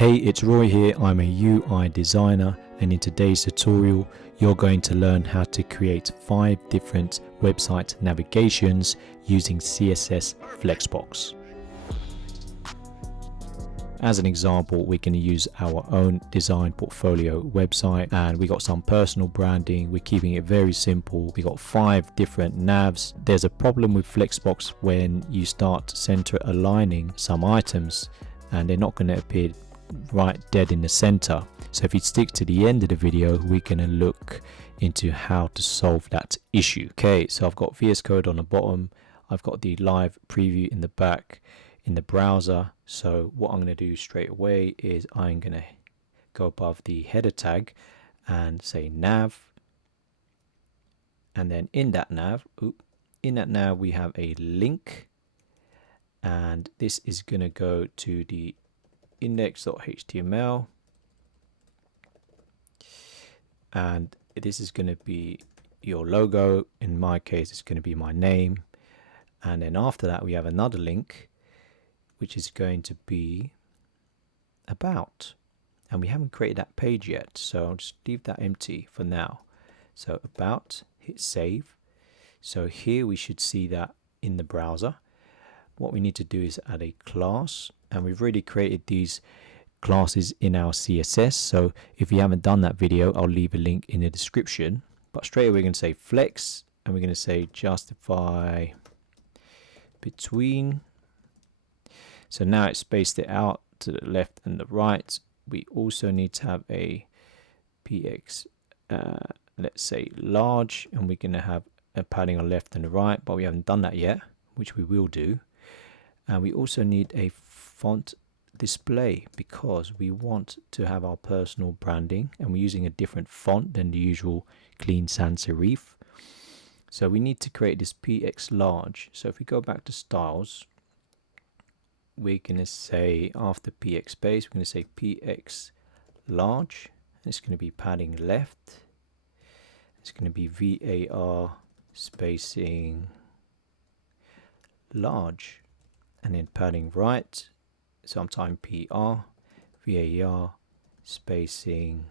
Hey, it's Roy here. I'm a UI designer, and in today's tutorial you're going to learn how to create 5 different website navigations using CSS Flexbox. As an example, we're going to use our own design portfolio website, and we got some personal branding. We're keeping it very simple. We got 5 different navs. There's a problem with Flexbox when you start center aligning some items and they're not going to appear right dead in the center. So if you stick to the end of the video, we're going to look into how to solve that issue. Okay, so I've got VS Code on the bottom. I've got the live preview in the back in the browser. So what I'm going to do straight away is I'm going to go above the header tag and say nav, and then in that nav we have a link, and this is going to go to the index.html, and this is going to be your logo. In my case, it's going to be my name, and then after that we have another link which is going to be about, and we haven't created that page yet, so I'll just leave that empty for now. So about, hit save. So here we should see that in the browser. What we need to do is add a class, and we've already created these classes in our CSS, so if you haven't done that video, I'll leave a link in the description. But straight away we're going to say flex, and we're going to say justify between. So now it's spaced it out to the left and the right. We also need to have a px, let's say large, and we're going to have a padding on left and the right, but we haven't done that yet, which we will do. And we also need a font display because we want to have our personal branding, and we're using a different font than the usual clean sans serif. So we need to create this px large. So if we go back to styles, we're going to say after px space, we're going to say px large. It's going to be padding left. It's going to be var spacing large, and then padding right. So I'm typing PR, var spacing,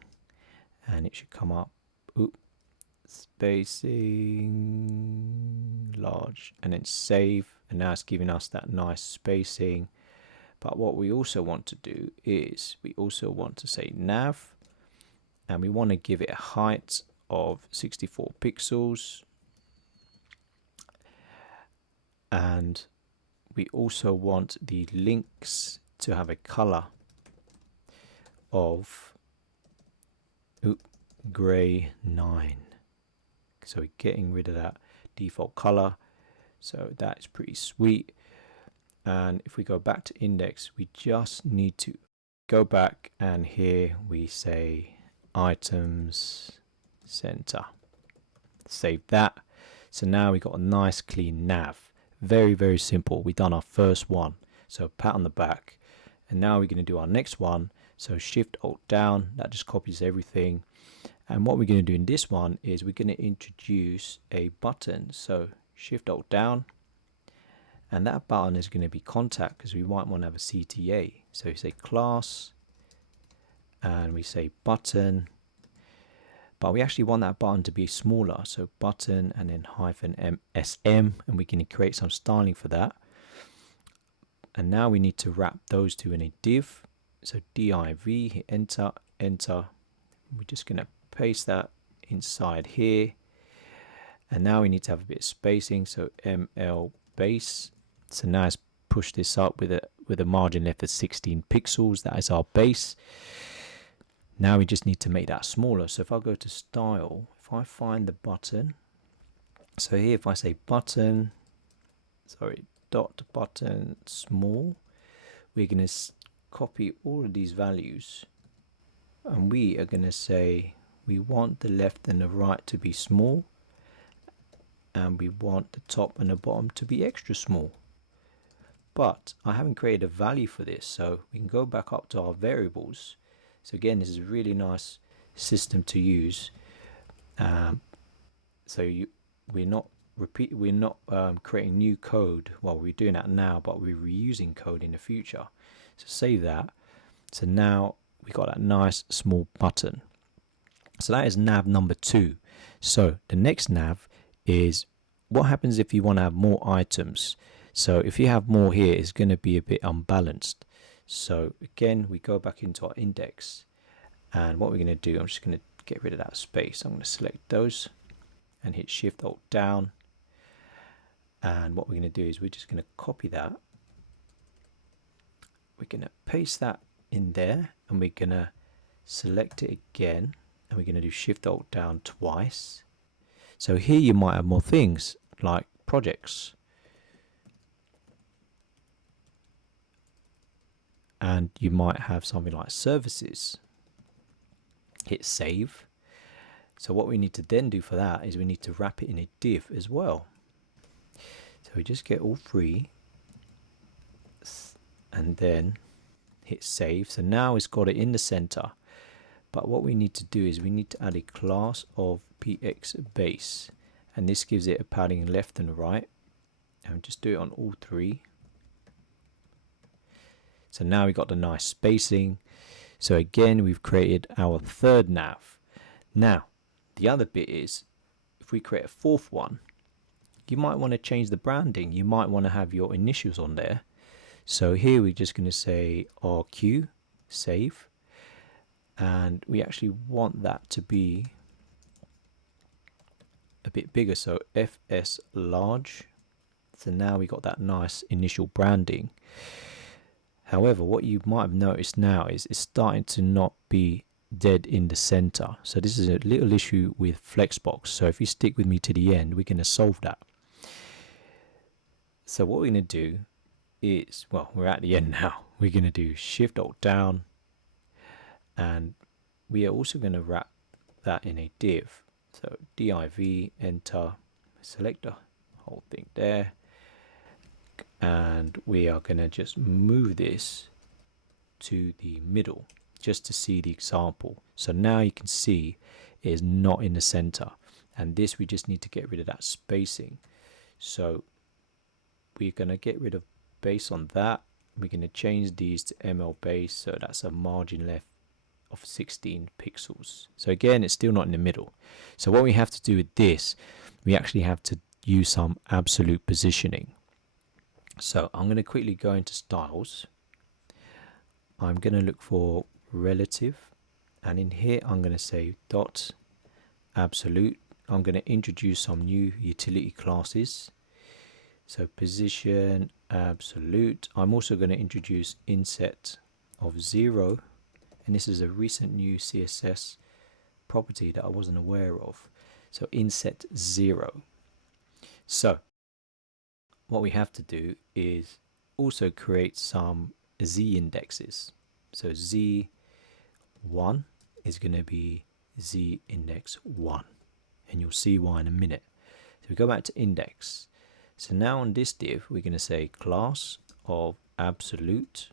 and it should come up, spacing large, and then save. And now it's giving us that nice spacing. But what we also want to do is we also want to say nav, and we want to give it a height of 64 pixels, and we also want the links to have a color of gray 9. So we're getting rid of that default color, so that's pretty sweet. And if we go back to index, we just need to go back, and here we say items center. Save that. So now we got a nice clean nav. Very simple. We've done our first one, so pat on the back. And now we're going to do our next one. So shift alt down, that just copies everything. And what we're going to do in this one is we're going to introduce a button. So shift alt down, and that button is going to be contact, because we might want to have a CTA. So we say class, and we say button, but we actually want that button to be smaller. So button and then -SM, and we can create some styling for that. And now we need to wrap those two in a div. So div, hit enter, enter. We're just going to paste that inside here, and now we need to have a bit of spacing. So ml base. So now let's push this up with a margin left of 16 pixels. That is our base. Now we just need to make that smaller. So if I go to style, if I find the button, so here if I say button, dot button small, we're going to copy all of these values, and we are going to say we want the left and the right to be small, and we want the top and the bottom to be extra small. But I haven't created a value for this, so we can go back up to our variables. So again, this is a really nice system to use. We're not creating new code. Well, we're doing that now, but we're reusing code in the future. So save that, So now we got that nice small button. So that is nav number 2. So the next nav is what happens if you want to have more items. So if you have more here, it's going to be a bit unbalanced. So again, we go back into our index, and what we're going to do, I'm just going to get rid of that space. I'm going to select those and hit Shift Alt down. And what we're going to do is we're just going to copy that. We're going to paste that in there, and we're going to select it again, and we're going to do Shift Alt down twice. So here you might have more things like projects, and you might have something like services. Hit save. So what we need to then do for that is we need to wrap it in a div as well. So we just get all 3 and then hit save. So now it's got it in the center, but what we need to do is we need to add a class of px base, and this gives it a padding left and right, and just do it on all 3. So now we got the nice spacing. So again, we've created our third nav. Now the other bit is, if we create a fourth one, you might want to change the branding. You might want to have your initials on there. So here we're just going to say RQ, save, and we actually want that to be a bit bigger, so FS large. So now we got that nice initial branding. However, what you might have noticed now is it's starting to not be dead in the center. So this is a little issue with Flexbox. So if you stick with me to the end, we're going to solve that. So what we're going to do is, well, we're at the end now. We're going to do Shift Alt down, and we are also going to wrap that in a div. So div, enter, select the whole thing there, and we are going to just move this to the middle just to see the example. So now you can see it is not in the center, and this we just need to get rid of that spacing. So we're going to get rid of base on that. We're going to change these to ML base, so that's a margin left of 16 pixels. So again, it's still not in the middle. So what we have to do with this, we actually have to use some absolute positioning. So I'm going to quickly go into styles. I'm going to look for relative, and in here I'm going to say dot absolute. I'm going to introduce some new utility classes. So position absolute. I'm also going to introduce inset of 0, and this is a recent new CSS property that I wasn't aware of. So inset 0. So what we have to do is also create some z indexes. So z1 is going to be z index 1, and you'll see why in a minute. So we go back to index. So now on this div, we're going to say class of absolute.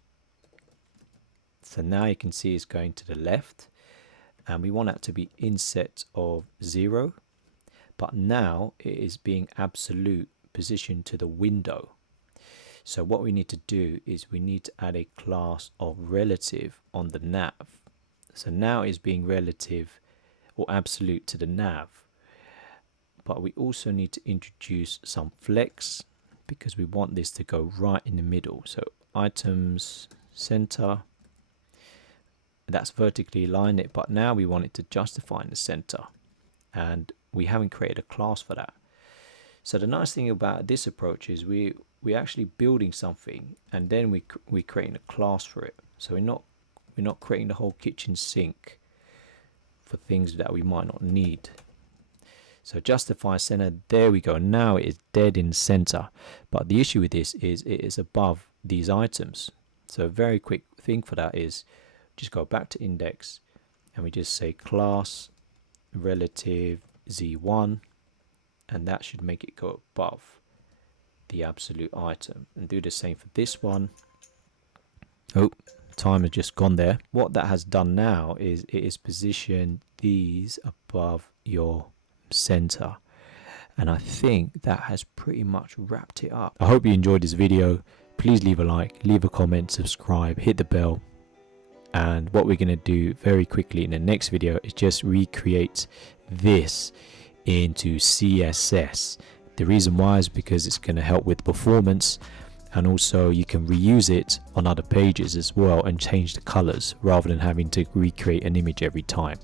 So now you can see it's going to the left, and we want that to be inset of 0, but now it is being absolute position to the window. So what we need to do is we need to add a class of relative on the nav. So now it's being relative or absolute to the nav, but we also need to introduce some flex because we want this to go right in the middle. So items center, that's vertically aligned it, but now we want it to justify in the center, and we haven't created a class for that. So the nice thing about this approach is we're actually building something, and then we're creating a class for it. So we're not creating the whole kitchen sink for things that we might not need. So justify center, there we go. Now it is dead in the center, but the issue with this is it is above these items. So a very quick thing for that is just go back to index, and we just say class relative z1, and that should make it go above the absolute item, and do the same for this one. Oh, time has just gone there. What that has done now is it is positioned these above your center, and I think that has pretty much wrapped it up. I hope you enjoyed this video. Please leave a like, leave a comment, subscribe, hit the bell, And what we're going to do very quickly in the next video is just recreate this into CSS. The reason why is because it's going to help with performance, and also you can reuse it on other pages as well and change the colors rather than having to recreate an image every time.